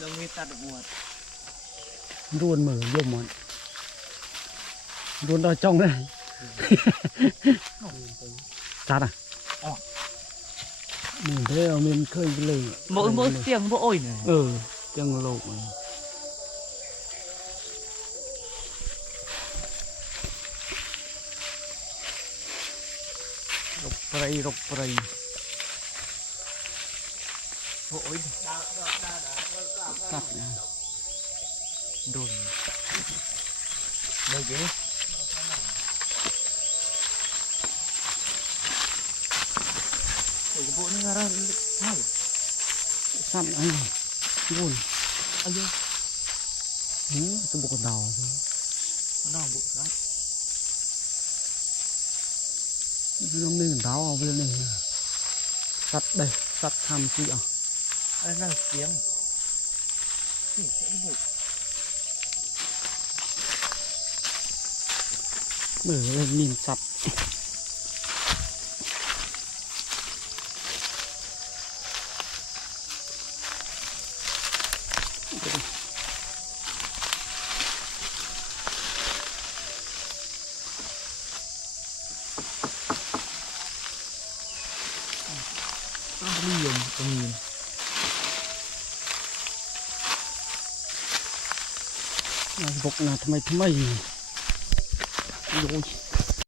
เราไม่ตัดหมดรุนมือยมหมดรุนเราจ้องเลยชัดอ่ะมือเท่ามันเคยเลย mỗi tiếng mỗi ôi này จังโลกรกไปmỗiตัดนะ đồn đây chứ cái bộ nó ra hay สั้นไอ้รุน anh ơi ตัวบุกดาว nó bộ lát น้ำหนึ่งดาวเอาไปเลยสัตว์เด็กสัตว์ทำสิอ่ะ anh đang tiếng thì sẽ bộ มือเลยมีนสัตว์นิยมตรงนี้ บกนะทำไมโอ้ย